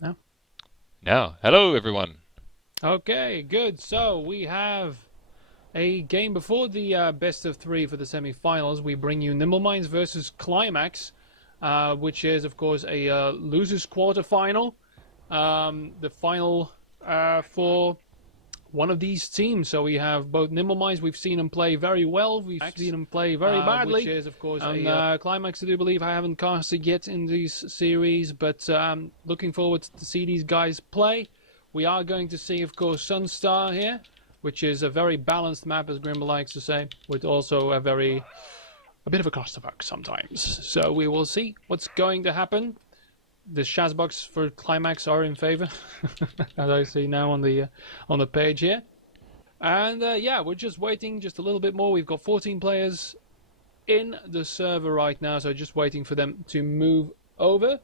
No? Now, hello everyone. Okay, good. So we have a game before the best of three for the semi-finals. We bring you Nimble Minds versus Climax, which is, of course, a losers quarter-final. The final for one of these teams. So we have both Nimble Minds. We've seen them play very well. We've seen them play very badly. Which is, of course, and Climax. I do believe I haven't casted yet in this series, but looking forward to see these guys play. We are going to see, of course, Sunstar here, which is a very balanced map, as Grimble likes to say, with also a bit of a clusterfuck sometimes. So we will see what's going to happen. The Shazbox for Climax are in favor, as I see now on the page here. And yeah, we're just waiting just a little bit more. We've got 14 players in the server right now, so just waiting for them to move over.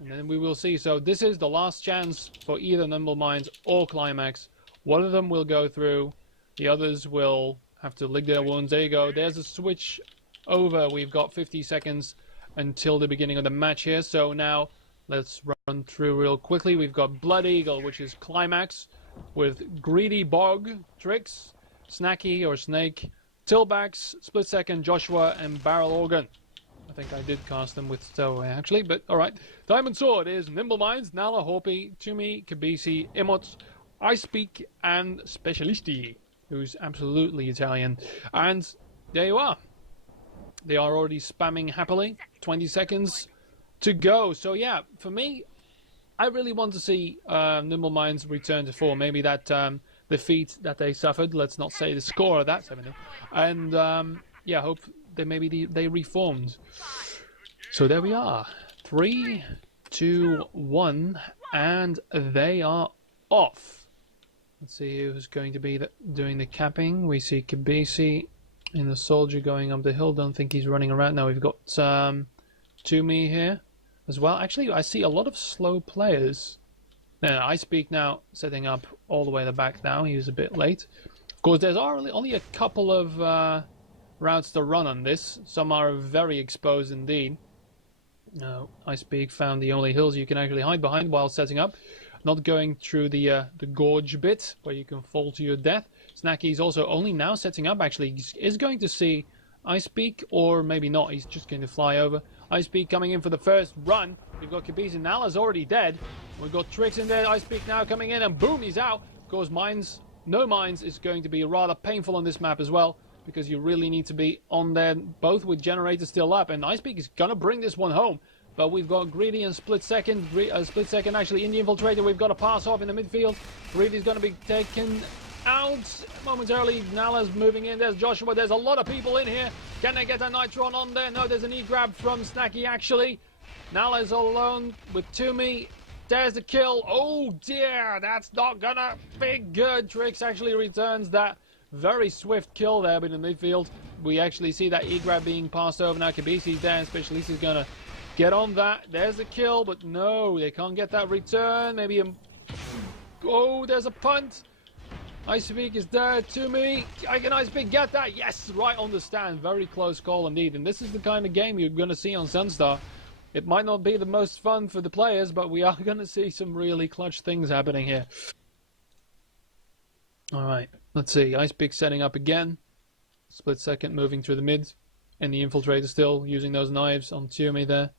And then we will see. So this is the last chance for either Nimble Minds or Climax. One of them will go through. The others will have to lick their wounds. There you go. There's a switch over. We've got 50 seconds until the beginning of the match here. So now let's run through real quickly. We've got Blood Eagle, which is Climax, with Greedy Bog, Tricks, Snacky or Snake, Tillbacks, Split Second, Joshua, and Barrel Organ. I think I did cast them with Stowaway, actually, but alright. Diamond Sword is Nimble Minds, Nala, Hopi, Tumi, Kabisi, Emots, I Speak, and Specialisti, who's absolutely Italian. And there you are. They are already spamming happily. 20 seconds to go. So yeah, for me, I really want to see Nimble Minds return to form. Maybe that defeat that they suffered, let's not say the score of that 7-0. And yeah, hope they reformed. So there we are. 3, 2, 1, and they are off. Let's see who's going to be doing the capping. We see Kabisi in the soldier going up the hill. Don't think he's running around. Now we've got Toomey here as well. Actually, I see a lot of slow players. No, I Speak now setting up all the way to the back now. He was a bit late. Of course, there's only a couple of routes to run on this. Some are very exposed indeed. I Speak found the only hills you can actually hide behind while setting up. Not going through the gorge bit where you can fall to your death. Snacky's also only now setting up. Actually, he is going to see I Speak, or maybe not. He's just going to fly over. I Speak coming in for the first run. We've got Kabisi. Nala's already dead. We've got Tricks in there. I Speak now coming in, and boom, he's out. Of course, no mines is going to be rather painful on this map as well, because you really need to be on there, both with generators still up. And I Speak is going to bring this one home. But we've got Greedy and Split Second. Split Second actually in the infiltrator. We've got to pass off in the midfield. Greedy's going to be taken out momentarily. Nala's moving in. There's Joshua. There's a lot of people in here. Can they get a Nitron on there? No, there's an E-grab from Snacky actually. Nala's all alone with Toomey. There's the kill. Oh dear, that's not gonna be good. Trix actually returns that very swift kill there in the midfield. We actually see that E-grab being passed over now. Kabisi's there, and Specialisti's gonna get on that. There's a kill, but no, they can't get that return. Maybe oh, there's a punt. I Speak is there to me. Can I Speak get that? Yes, right on the stand. Very close call indeed. And this is the kind of game you're going to see on Sunstar. It might not be the most fun for the players, but we are going to see some really clutch things happening here. Alright, let's see. I Speak setting up again. Split Second moving through the mid. And the infiltrator still using those knives on Toomey there.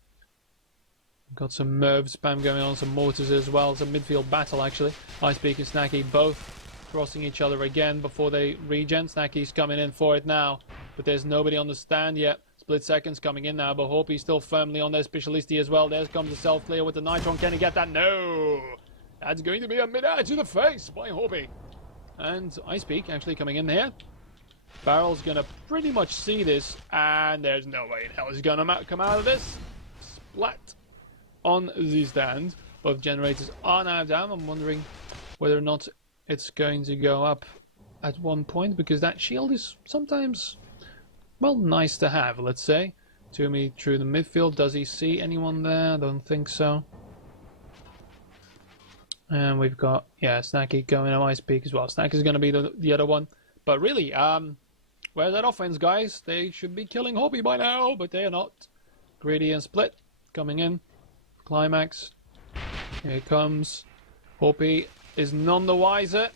Got some Merv spam going on, some mortars as well. It's a midfield battle actually. I Speak and Snacky both crossing each other again before they regen. Snacky's coming in for it now, but there's nobody on the stand yet. Split Second's coming in now, but Hopi's still firmly on their Specialisti as well. There comes the self-clear with the Nitron. Can he get that? No! That's going to be a mid-air to the face by Hopi. And I Speak actually coming in here. Barrel's going to pretty much see this, and there's no way in hell he's going to come out of this. Splat on the stand. Both generators are now down. I'm wondering whether or not it's going to go up at one point, because that shield is sometimes, well, nice to have, let's say. Toomey through the midfield. Does he see anyone there? I don't think so. And we've got, yeah, Snacky going on I Speak as well. Snacky's going to be the other one. But really, where's that offense, guys? They should be killing Hopi by now, but they are not. Greedy and Split coming in. Climax. Here it comes. Hoppy is none the wiser.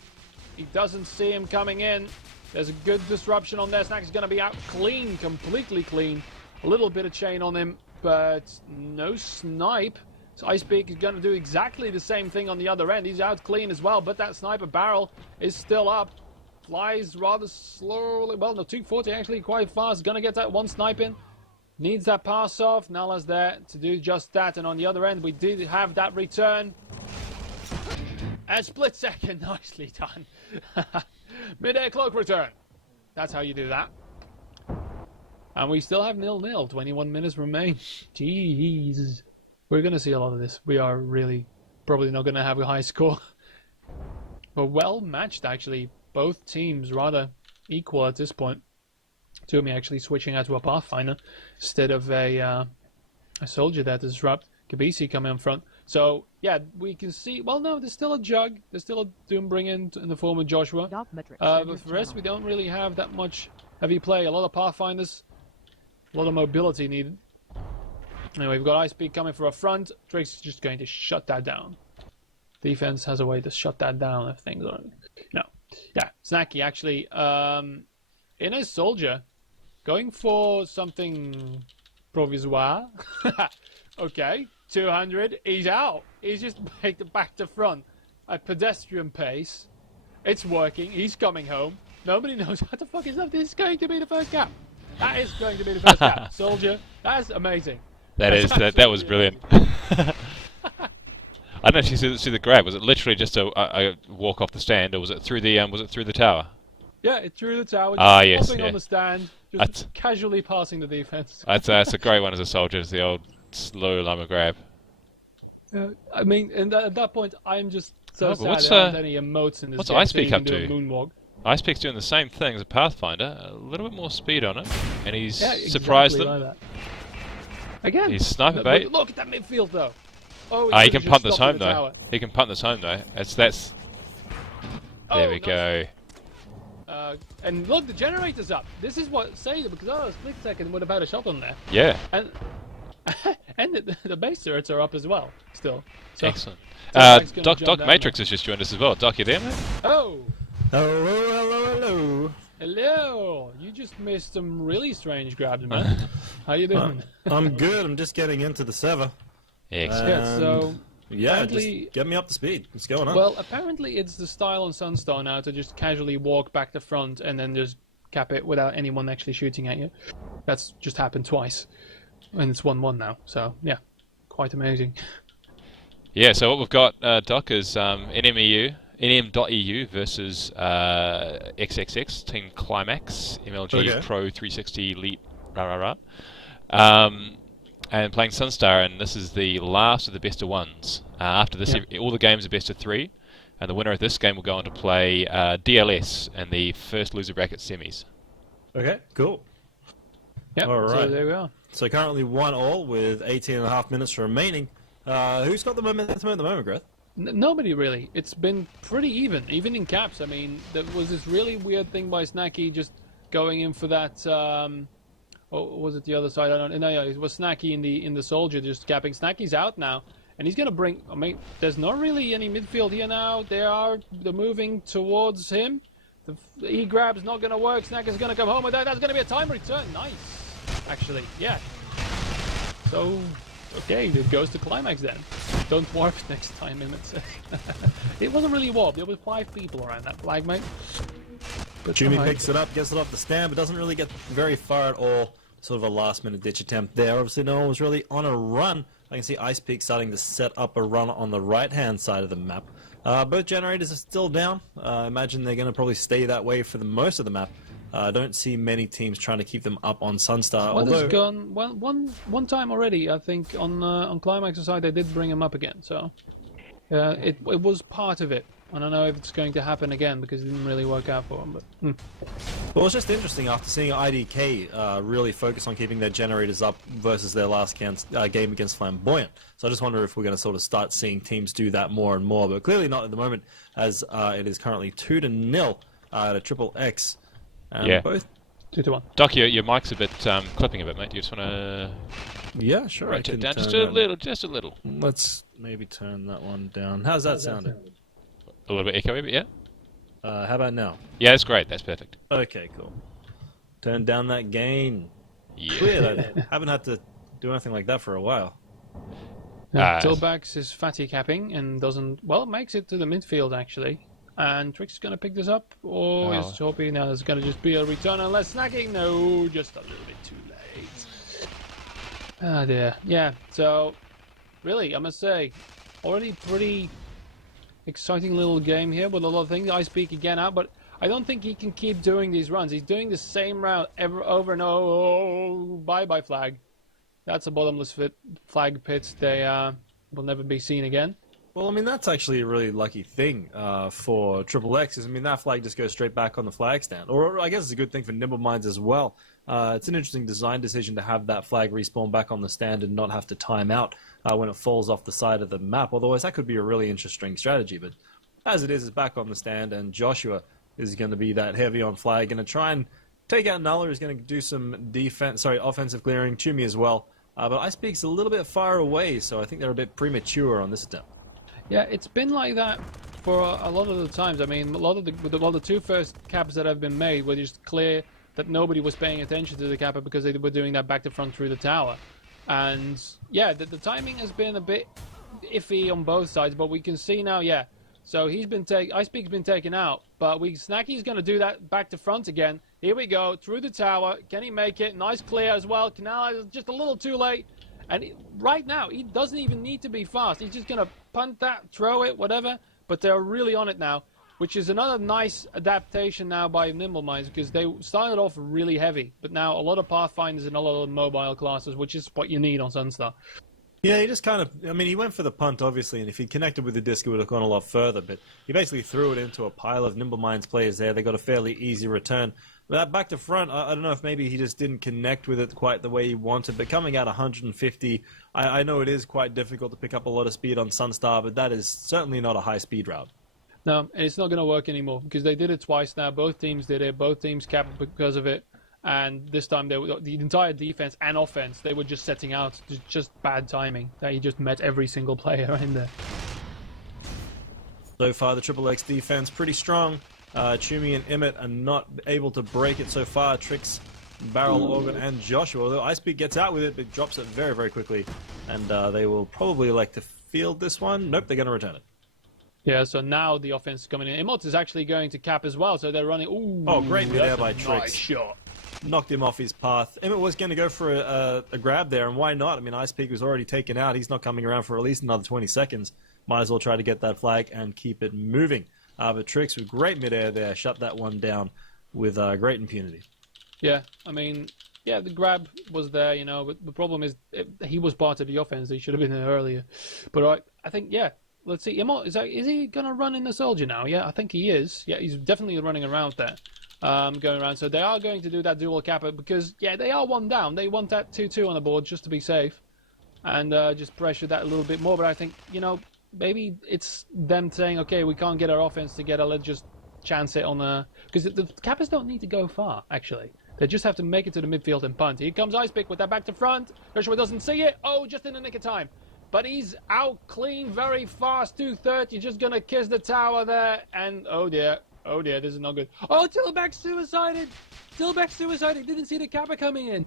He doesn't see him coming in. There's a good disruption on there. Snack is going to be out clean, completely clean. A little bit of chain on him, but no snipe. So Ice Peak is going to do exactly the same thing on the other end. He's out clean as well, but that sniper barrel is still up. Flies rather slowly. Well, no, 240 actually quite fast. Going to get that one snipe in. Needs that pass off. Nala's there to do just that. And on the other end, we did have that return. And split second. Nicely done. Mid-air cloak return. That's how you do that. And we still have 0-0. 21 minutes remain. Jeez. We're going to see a lot of this. We are really probably not going to have a high score. But well matched, actually. Both teams rather equal at this point. Toomey actually switching out to a Pathfinder instead of a soldier that disrupt. Kabisi coming in front. So, yeah, we can see... Well, no, there's still a Jug. There's still a Doom bring in the form of Joshua. But for the rest, we don't really have that much heavy play. A lot of Pathfinders. A lot of mobility needed. Anyway, we've got Ice Peak coming for a front. Drake's just going to shut that down. Defense has a way to shut that down if things are... No. Yeah, Snacky actually, in his soldier, going for something provisoire. Okay, 200, he's out. He's just back to front at pedestrian pace. It's working, he's coming home. Nobody knows what the fuck is up. This is going to be the first cap. That is going to be the first cap. Soldier, that's amazing. That was brilliant. I don't actually see the grab. Was it literally just a walk off the stand, or was it through the tower? Yeah, it threw the tower. Yes, on the stand, just casually passing the defense. That's a great one as a soldier. It's the old slow llama grab. I mean, and at that point, I'm just so sad what's, there aren't any emotes in this what's game. Ice Peak up to? A moonwalk. Ice Peak's doing the same thing as a Pathfinder, a little bit more speed on it, and he's exactly surprised them. Like that. Again, he's sniper bait. Look at that midfield though. Oh, he can punt this home though. He can punt this home though. That's. There we go. And look, the generator's up. This is what saved it, because a split second would have had a shot on there. Yeah. And and the base turrets are up as well. Still. So, excellent. So Doc Matrix has just joined us as well. Doc, you there, mate? Oh. Hello. Hello. You just missed some really strange grabs, man. How you doing? I'm good. I'm just getting into the server. Excellent. Yeah, so yeah, just get me up to speed. What's going on? Well, apparently it's the style on Sunstar now to just casually walk back to front and then just cap it without anyone actually shooting at you. That's just happened twice. And it's 1-1 now, so yeah, quite amazing. Yeah, so what we've got, Doc, is NM.EU versus XXX, Team Climax, MLG Pro 360 Elite, and playing Sunstar, and this is the last of the best of ones. After this, all the games are best of 3, and the winner of this game will go on to play DLS in the first loser bracket semis. Okay, cool. Yep, all right. So there we are. So currently 1-1 with 18.5 minutes remaining. Who's got the momentum at the moment, Greth? Nobody really. It's been pretty even in caps. I mean, there was this really weird thing by Snacky just going in for that. Or was it the other side? I don't know. No, it was Snacky in the soldier just capping. Snacky's out now, and he's gonna bring. I mean, there's not really any midfield here now. They're moving towards him. The E-grab's not gonna work. Snacky's gonna come home with that. That's gonna be a time return. Nice, actually. Yeah. So. Okay, it goes to Climax then. Don't warp next time, Emmett says. It wasn't really warped. There was 5 people around that flag, mate. But Jimmy picks it up, gets it off the stand, but doesn't really get very far at all. Sort of a last-minute ditch attempt there. Obviously, no one was really on a run. I can see Ice Peak starting to set up a run on the right-hand side of the map. Both generators are still down. I imagine they're going to probably stay that way for the most of the map. I don't see many teams trying to keep them up on Sunstar. Well, it's gone one time already. I think on Climax's side they did bring him up again. So it was part of it. I don't know if it's going to happen again because it didn't really work out for him. But well, it's just interesting after seeing IDK really focus on keeping their generators up versus their last game against Flamboyant. So I just wonder if we're going to sort of start seeing teams do that more and more. But clearly not at the moment, as it is currently 2-0 at a triple X. Yeah. 2-1. Doc, your mic's a bit clipping a bit, mate. Do you just want to Yeah, sure. I rotate can it down turn just a that- little, just a little? Let's maybe turn that one down. How's that sounding? A little bit echoey, but yeah. How about now? Yeah, that's great. That's perfect. Okay, cool. Turn down that gain. Yeah. Weird. I haven't had to do anything like that for a while. Tilbax is fatty capping and doesn't... Well, makes it to the midfield, actually. And Trix is going to pick this up, or is Choppy? No, there's going to just be a return unless snacking. No, just a little bit too late. Ah, dear. Yeah, so, really, I must say, already pretty exciting little game here with a lot of things. I speak again out, but I don't think he can keep doing these runs. He's doing the same route over and over. Oh, bye-bye flag. That's a bottomless flag pit. They will never be seen again. Well, I mean, that's actually a really lucky thing for Triple X. I mean, that flag just goes straight back on the flag stand. Or I guess it's a good thing for Nimble Minds as well. It's an interesting design decision to have that flag respawn back on the stand and not have to time out when it falls off the side of the map. Otherwise, that could be a really interesting strategy. But as it is, it's back on the stand, and Joshua is going to be that heavy on flag. Going to try and take out Nuller. Is going to do some offensive clearing. Chumi as well. But Ice Peak's a little bit far away, so I think they're a bit premature on this attempt. Yeah, it's been like that for a lot of the times. I mean, a lot of the two first caps that have been made were just clear that nobody was paying attention to the capper because they were doing that back to front through the tower. And yeah, the timing has been a bit iffy on both sides, but we can see now, yeah. So he's been Ice Peak's been taken out, but Snacky's going to do that back to front again. Here we go, through the tower. Can he make it? Nice clear as well. Canal is just a little too late. And right now, he doesn't even need to be fast. He's just going to punt that, throw it, whatever. But they're really on it now, which is another nice adaptation now by Nimble Minds, because they started off really heavy. But now a lot of Pathfinders and a lot of mobile classes, which is what you need on Sunstar. Yeah, he just kind of... I mean, he went for the punt, obviously, and if he'd connected with the disc, it would have gone a lot further. But he basically threw it into a pile of Nimble Minds players there. They got a fairly easy return. But back to front, I don't know if maybe he just didn't connect with it quite the way he wanted. But coming out 150, I know it is quite difficult to pick up a lot of speed on Sunstar, but that is certainly not a high-speed route. No, and it's not going to work anymore, because they did it twice now. Both teams did it. Both teams capped because of it. And this time, the entire defense and offense, they were just setting out. Just bad timing. That he just met every single player in there. So far, the Triple X defense pretty strong. Chumi and Emmett are not able to break it so far. Trix, Barrel, Organ, and Joshua. Although Icepeak gets out with it, but drops it very, very quickly. And they will probably elect to field this one. Nope, they're going to return it. Yeah, so now the offense is coming in. Immot is actually going to cap as well, so they're running... Ooh, oh, great midair by Trix. Trix. Nice shot. Knocked him off his path. Emmett was going to go for a grab there, and why not? I mean, Icepeak was already taken out. He's not coming around for at least another 20 seconds. Might as well try to get that flag and keep it moving. But Trix with great midair there, shut that one down with great impunity. Yeah, I mean, yeah, the grab was there, you know, but the problem is he was part of the offense. He should have been there earlier. But I think, yeah, let's see. Is he going to run in the soldier now? Yeah, I think he is. Yeah, he's definitely running around there. Going around. So they are going to do that dual capper because, yeah, they are one down. They want that 2-2 on the board just to be safe and just pressure that a little bit more. But I think, you know, maybe it's them saying, okay, we can't get our offense together. Let's just chance it on the... Because the cappers don't need to go far, actually. They just have to make it to the midfield and punt. Here comes Icepick with that back to front. Joshua doesn't see it. Oh, just in the nick of time. But he's out clean very fast. 230. Just going to kiss the tower there. And, oh, dear. Oh dear, this is not good. Oh, Tillback suicided! Tillback suicided, didn't see the capper coming in.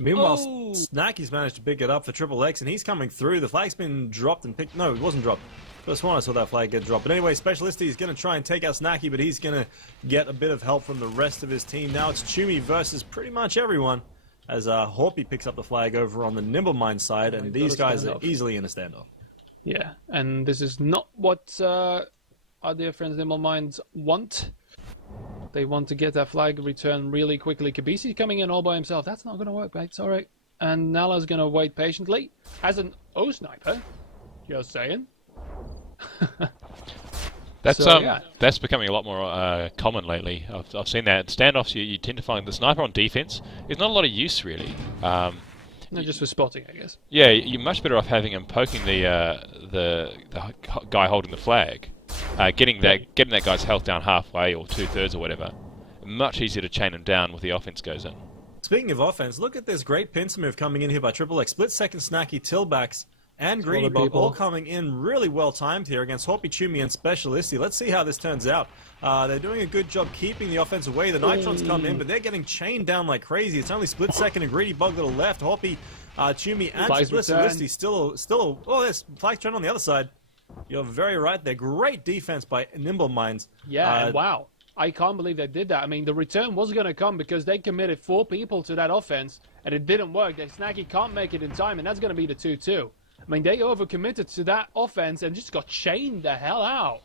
Meanwhile, Snacky's managed to pick it up for Triple X, and he's coming through. The flag's been dropped and picked... No, it wasn't dropped. First one I saw that flag get dropped. But anyway, Specialisty is going to try and take out Snacky, but he's going to get a bit of help from the rest of his team. Now it's Chumi versus pretty much everyone, as Horpy picks up the flag over on the Nimble Mind side, and these guys are easily in a standoff. Yeah, and this is not what... our dear friends Nimble Minds want. They want to get that flag return really quickly. Kabisi's coming in all by himself. That's not going to work, mate. It's all right. And Nala's going to wait patiently. As an O-sniper, just saying. That's becoming a lot more common lately. I've seen that. Standoffs, you tend to find the sniper on defense is not a lot of use, really. No, just for spotting, I guess. Yeah, you're much better off having him poking the guy holding the flag. Getting that guy's health down halfway or 2/3 or whatever. much easier to chain them down with the offense goes in. Speaking of offense, look at this great pincer move coming in here by Triple X. Split second snacky, tillbacks, and Greedy Bog all coming in really well timed here against Hoppy, Chumi, and Specialisti. Let's see how this turns out. They're doing a good job keeping the offense away. The Nitrons come in, but they're getting chained down like crazy. It's only Split second and Greedy Bog that are left. Hoppy, Chumi, and Specialisti still. Oh, there's flag turn on the other side. You're very right there. Great defense by Nimble Minds. Yeah, and wow. I can't believe they did that. I mean, the return was going to come because they committed 4 people to that offense, and it didn't work. Snacky can't make it in time, and that's going to be the 2-2. I mean, they overcommitted to that offense and just got chained the hell out.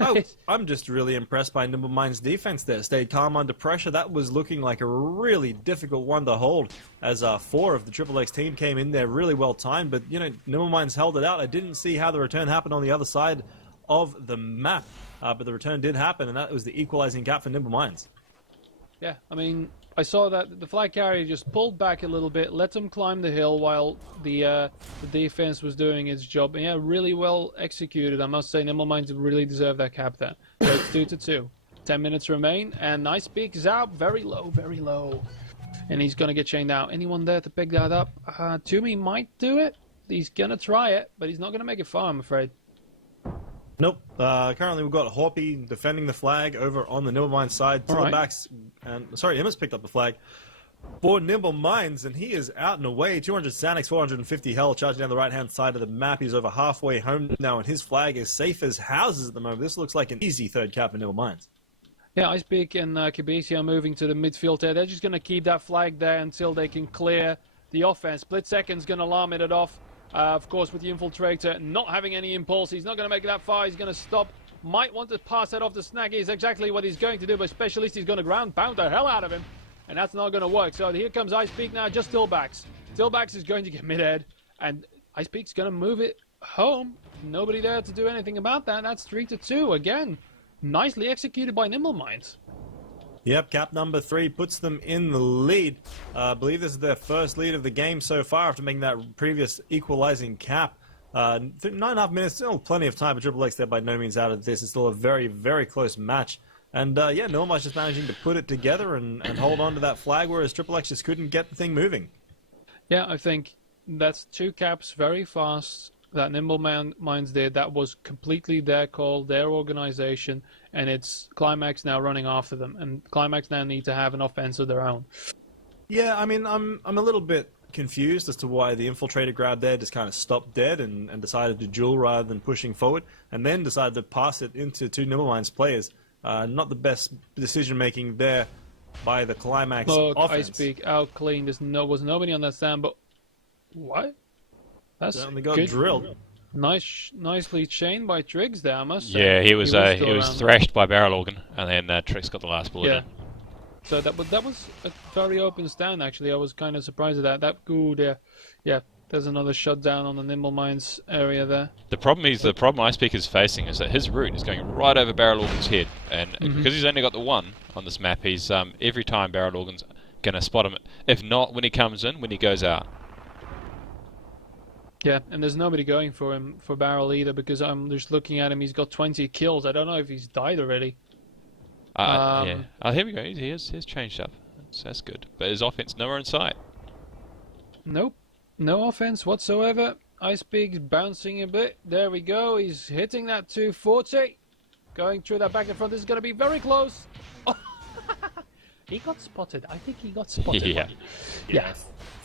Oh, I'm just really impressed by Nimble Minds' defense there. Stayed calm under pressure. That was looking like a really difficult one to hold as 4 of the Triple X team came in there really well timed. But, you know, Nimble Minds held it out. I didn't see how the return happened on the other side of the map. But the return did happen, and that was the equalizing gap for Nimble Minds. Yeah, I mean, I saw that the flag carrier just pulled back a little bit, let them climb the hill while the defense was doing its job. And yeah, really well executed. I must say, Nimble Minds really deserve that cap there. So it's 2-2. 10 minutes remain, and Nice Peak is out. Very low, very low. And he's going to get chained out. Anyone there to pick that up? Toomey might do it. He's going to try it, but he's not going to make it far, I'm afraid. Nope. Currently, we've got Hoppy defending the flag over on the Nimble Minds side. Tillbacks, and sorry, Emma's picked up the flag for Nimble Minds, and he is out and away. 200 Xanax, 450 health, charging down the right-hand side of the map. He's over halfway home now, and his flag is safe as houses at the moment. This looks like an easy third cap for Nimble Minds. Yeah, Icepeak and Kibisi are moving to the midfield there. They're just going to keep that flag there until they can clear the offense. Split second's going to alarm it off. Of course, with the Infiltrator not having any impulse, he's not going to make it that far. He's going to stop. Might want to pass that off to Snaggy. Is exactly what he's going to do, but Specialist is going to ground pound the hell out of him. And that's not going to work. So here comes Icepeak now, just Tillbacks. Tillbacks is going to get mid-head, and Icepeak's going to move it home. Nobody there to do anything about that. That's 3-2. Again, nicely executed by Nimble Minds. Yep, cap number 3 puts them in the lead. I believe this is their first lead of the game so far after making that previous equalizing cap. 9.5 minutes, still plenty of time for Triple X. They're by no means out of this. It's still a very, very close match. And yeah, Milmar's just managing to put it together and hold on to that flag, whereas Triple X just couldn't get the thing moving. Yeah, I think that's 2 caps very fast that Nimble Minds did. That was completely their call, their organization, and it's Climax now running after them. And Climax now need to have an offense of their own. Yeah, I mean, I'm a little bit confused as to why the Infiltrator grab there just kind of stopped dead and decided to duel rather than pushing forward, and then decided to pass it into 2 Nimble Minds players. Not the best decision-making there by the Climax offense. Icepeak out clean. There was nobody on that stand, but what? That's certainly got good. drilled. Nicely chained by Triggs there, I must say. Yeah, he was thrashed by Barrel Organ, and then Triggs got the last bullet in. So that was a very open stand, actually. I was kind of surprised at that. Yeah, there's another shutdown on the Nimble Minds area there. The problem Icepeak is facing is that his route is going right over Barrel Organ's head, and because he's only got the 1 on this map, he's every time Barrel Organ's going to spot him. If not when he comes in, when he goes out. Yeah, and there's nobody going for him, for Barrel either, because I'm just looking at him. He's got 20 kills. I don't know if he's died already. Yeah. Oh, here we go. He has changed up. That's good. But his offense nowhere in sight. Nope. No offense whatsoever. Icepeak's bouncing a bit. There we go. He's hitting that 240. Going through that back and front. This is going to be very close. Oh. He got spotted. I think he got spotted. Yeah.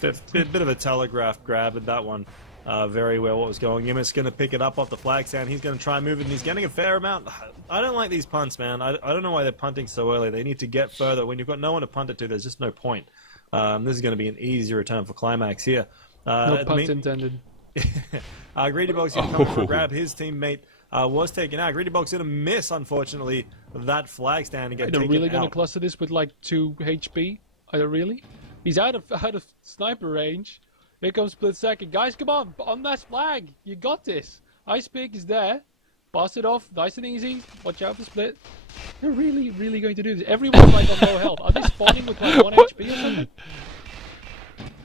Bit of a telegraph grab at that one. Very well what was going. Immit's going to pick it up off the flag stand. He's going to try and move it, and he's getting a fair amount. I don't like these punts, man. I don't know why they're punting so early. They need to get further. When you've got no one to punt it to, there's just no point. This is going to be an easy return for Climax here. No punt intended. Greedy Bog's going to come over and grab his teammate. Was taken out. Greedy Bog's going to miss, unfortunately, that flag stand and get taken out. Are they really going to cluster this with like 2 HP? Are they really? He's out of sniper range. Here comes Split Second. Guys, come on that flag. You got this. Icepeak is there. Pass it off. Nice and easy. Watch out for Split. They're really, really going to do this. Everyone's like on low health. Are they spawning with like 1 HP or something?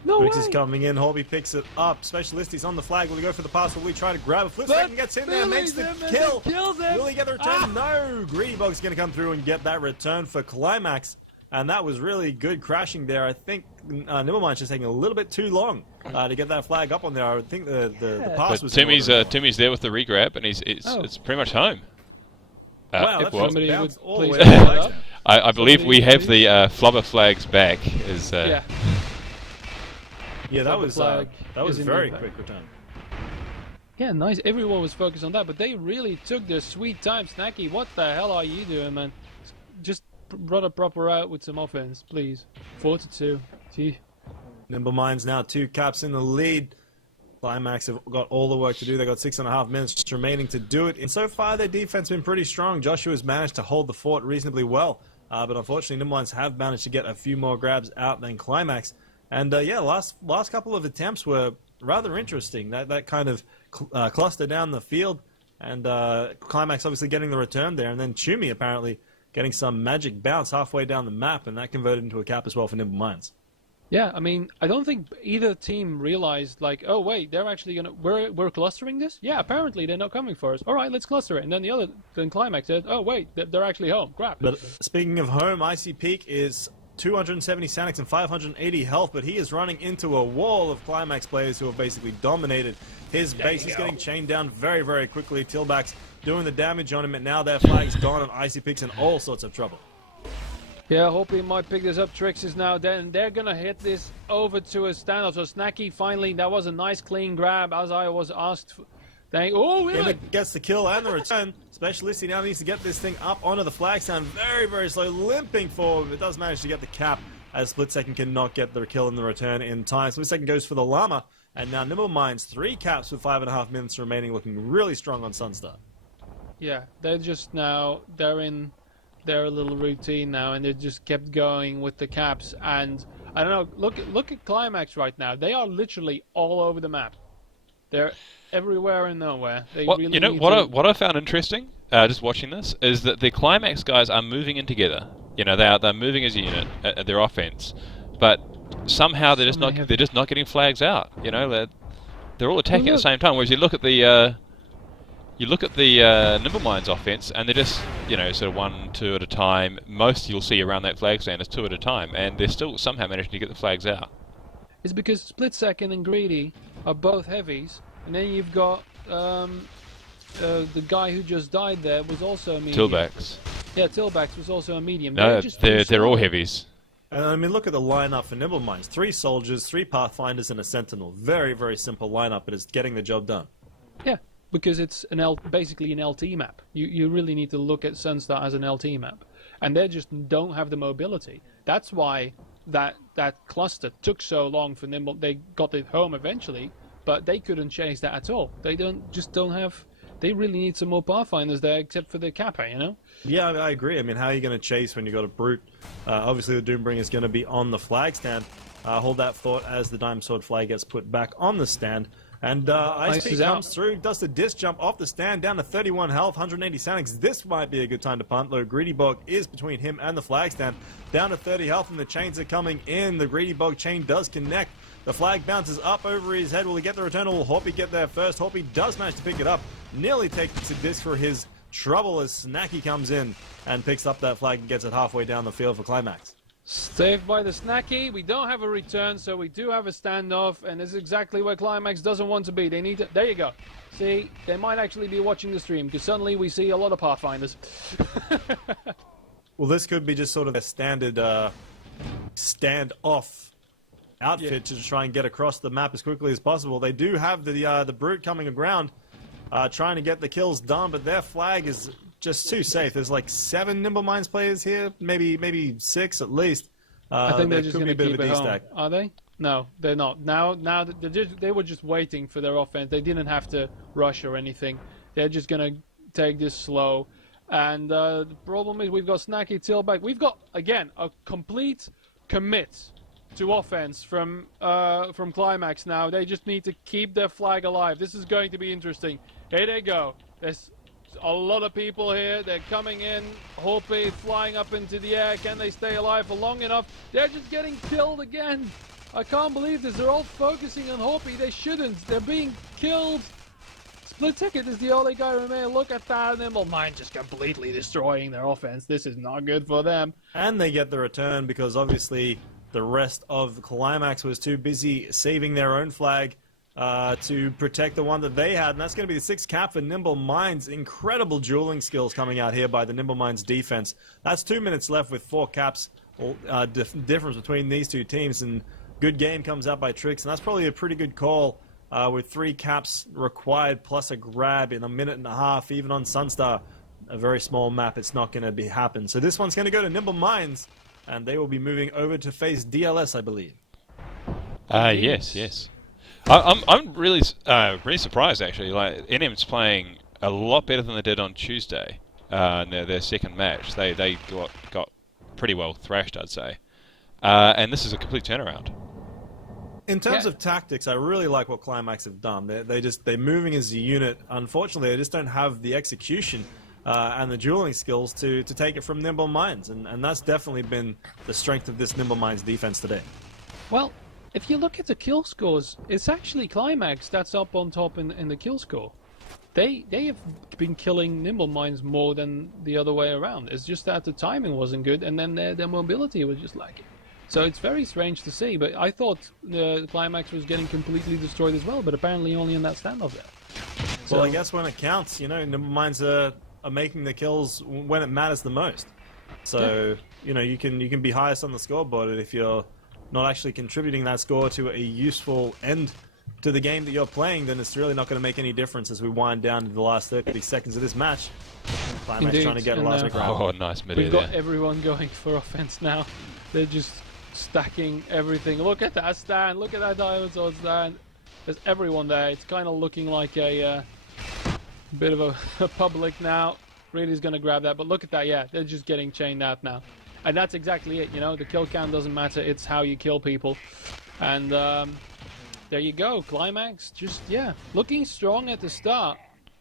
No Briggs way. is coming in. Hobby picks it up. Specialist is on the flag. Will he go for the pass? Will he try to grab a flip second? Gets in there, makes the kill. Will he get the return? No. Greedy Bog's going to come through and get that return for Climax. and that was really good crashing there. I think Nimblemine's just taking a little bit too long to get that flag up on there. I think the pass was Timmy's there with the regrab, and it's pretty much home. Wow, it that was. bounced all the way please up. I believe we have the flubber flags back. Yeah. Yeah, that was is very indeed quick return. Yeah, nice. Everyone was focused on that, but they really took their sweet time. Snacky, what the hell are you doing, man? Just run a proper out with some offense, please. 4-2. Gee. Nimblemine's now 2 caps in the lead. Climax have got all the work to do. They got 6.5 minutes remaining to do it. And so far, their defense has been pretty strong. Joshua's managed to hold the fort reasonably well, but unfortunately, Nimblemine's have managed to get a few more grabs out than Climax. And yeah, last couple of attempts were rather interesting. That kind of cluster down the field, and Climax obviously getting the return there, and then Chumi apparently getting some magic bounce halfway down the map, and that converted into a cap as well for Nimblemine's. Yeah, I mean, I don't think either team realized, like, oh wait, they're actually gonna we're clustering this. Yeah, apparently they're not coming for us. All right, let's cluster it. And then Climax said, oh wait, they're actually home. Crap. But speaking of home, Icy Peak is 270 Sanics and 580 health, but he is running into a wall of Climax players who have basically dominated his base. He's getting chained down very, very quickly. Tilbach's doing the damage on him, and now their flag's gone, and Icy Peak's in all sorts of trouble. Yeah, hoping might pick this up. Trix is now dead, and they're gonna hit this over to a standoff. So Snacky finally, that was a nice clean grab, as I was asked. Gets the kill and the return. Specialist, he now needs to get this thing up onto the flag stand. Very, very slow, limping forward, but does manage to get the cap, as Split Second cannot get the kill and the return in time. Split Second goes for the Llama, and now Nimblemine's 3 caps with 5.5 minutes remaining, looking really strong on Sunstar. Yeah, they're just now, they're in their little routine now, and they just kept going with the caps. And I don't know, look at Climax right now. They are literally all over the map. They're everywhere and nowhere. What I found interesting, just watching this, is that the Climax guys are moving in together. You know, they're moving as a unit at their offense, but somehow they're just not getting flags out. You know, they're all attacking at the same time. Whereas you look at the Nimblemine's offense, and they're just, you know, sort of 1, 2 at a time. Most you'll see around that flag stand is 2 at a time, and they're still somehow managing to get the flags out. It's because Split Second and Greedy are both heavies, and then you've got the guy who just died there was also a medium. Tilbach's. Yeah, Tilbach's was also a medium. No, they're all heavies. And I mean, look at the lineup for Nimblemine's. 3 soldiers, 3 pathfinders, and a sentinel. Very, very simple lineup, but it's getting the job done. Yeah, because it's basically an LT map. You really need to look at Sunstar as an LT map, and they just don't have the mobility. That's why that cluster took so long for Nimble. They got it home eventually, but they couldn't chase that at all. They don't have. They really need some more pathfinders there, except for the Kappa, you know. Yeah, I agree. I mean, how are you going to chase when you got a brute? Obviously, the Doombringer is going to be on the flag stand. Hold that thought as the Diamond Sword flag gets put back on the stand. And Ice comes through, does the disc jump off the stand, down to 31 health, 180 Sanics. This might be a good time to punt, though. Greedy Bog is between him and the flag stand. Down to 30 health, and the chains are coming in. The Greedy Bog chain does connect. The flag bounces up over his head. Will he get the return, or will Hoppy get there first? Hoppy does manage to pick it up. Nearly takes a disc for his trouble as Snacky comes in and picks up that flag and gets it halfway down the field for Climax. Saved by the Snacky. We don't have a return, so we do have a standoff, and this is exactly where Climax doesn't want to be. They need to. There you go. See, they might actually be watching the stream, because suddenly we see a lot of Pathfinders. Well, this could be just sort of a standard standoff outfit to try and get across the map as quickly as possible. They do have the Brute coming around, trying to get the kills done, but their flag is just too safe. There's like 7 Nimblemine's players here, maybe 6 at least. I think they're just going to keep it home. D-stack. Are they? No, they're not. Now they were just waiting for their offense. They didn't have to rush or anything. They're just going to take this slow. And the problem is we've got Snacky, Tilbach. We've got, again, a complete commit to offense from Climax now. They just need to keep their flag alive. This is going to be interesting. Here they go. There's a lot of people here. They're coming in. Hopi flying up into the air. Can they stay alive for long enough? They're just getting killed again. I can't believe this. They're all focusing on Hopi. They shouldn't. They're being killed. The ticket is the only guy remaining. Look at that. Nimble Mind just completely destroying their offense. This is not good for them. And they get the return because obviously the rest of Climax was too busy saving their own flag to protect the one that they had. And that's going to be the 6th cap for Nimble Minds. Incredible dueling skills coming out here by the Nimble Minds defense. That's 2 minutes left with 4 caps. Difference between these two teams. And good game comes out by Trix. And that's probably a pretty good call. With 3 caps required plus a grab in a minute and a half, even on Sunstar, a very small map, it's not going to happen. So this one's going to go to Nimble Minds, and they will be moving over to face DLS, I believe. Yes. I'm really surprised actually. Like NM's playing a lot better than they did on Tuesday. Their second match, they got pretty well thrashed, I'd say, and this is a complete turnaround. In terms of tactics, I really like what Climax have done. They're moving as a unit. Unfortunately, they just don't have the execution and the dueling skills to take it from Nimble Minds, and that's definitely been the strength of this Nimble Minds defense today. Well, if you look at the kill scores, it's actually Climax that's up on top in the kill score. They have been killing Nimble Minds more than the other way around. It's just that the timing wasn't good, and then their mobility was just lacking. So it's very strange to see, but I thought the Climax was getting completely destroyed as well, but apparently only in that standoff there. Well, I guess when it counts, Nimble Minds are making the kills when it matters the most. So, you can be highest on the scoreboard, and if you're not actually contributing that score to a useful end to the game that you're playing, then it's really not going to make any difference as we wind down to the last 30 seconds of this match. Climax trying to get a last grab. Oh, nice mid-air We've got there. everyone going for offense now. They're just stacking everything. Look at that stand. Look at that Diamond Sword stand. There's everyone there. It's kind of looking like a bit of a public now. Really's going to grab that. But look at that. Yeah, they're just getting chained out now. And that's exactly it. The kill count doesn't matter. It's how you kill people. And there you go. Climax just, looking strong at the start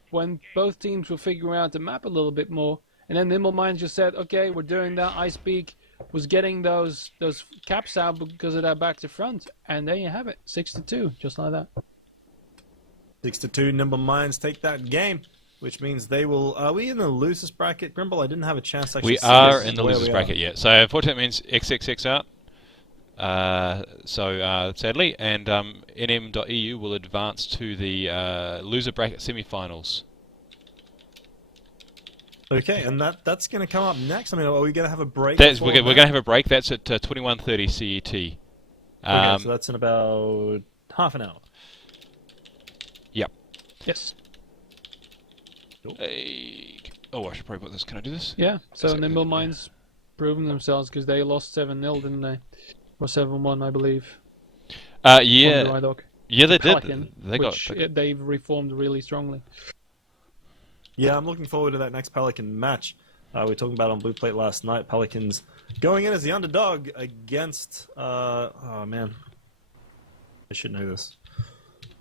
when both teams were figuring out the map a little bit more. And then Nimble Minds just said, okay, we're doing that. Ice Peak was getting those caps out because of that back to front, and there you have it, 6-2, just like that. 6-2, Nimble Minds take that game, which means they will. Are we in the losers bracket, Grimble? I didn't have a chance to actually. We see are this in the where losers we bracket are. yet. So unfortunately, it means XXX out. Sadly, and nm.eu will advance to the loser bracket semi-finals. Okay, and that's going to come up next. I mean, are we going to have a break? We're going to have a break. That's at 21:30 CET. Okay, so that's in about half an hour. Yep. Yes. I should probably put this. Can I do this? Yeah, so Nimble Minds proving themselves because they lost 7-0, didn't they? Or 7-1, I believe. Yeah. Yeah, they Pelican, did. They've reformed really strongly. Yeah, I'm looking forward to that next Pelican match. We were talking about on Blue Plate last night. Pelicans going in as the underdog against... oh, man. I should know this.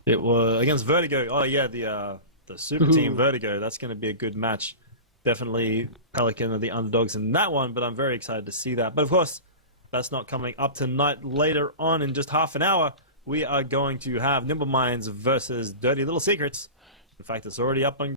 It was against Vertigo. Oh, yeah, the Super Team Vertigo. That's going to be a good match. Definitely Pelican are the underdogs in that one, but I'm very excited to see that. But, of course, that's not coming up tonight. Later on in just half an hour, we are going to have Nimble Minds versus Dirty Little Secrets. In fact, it's already up on...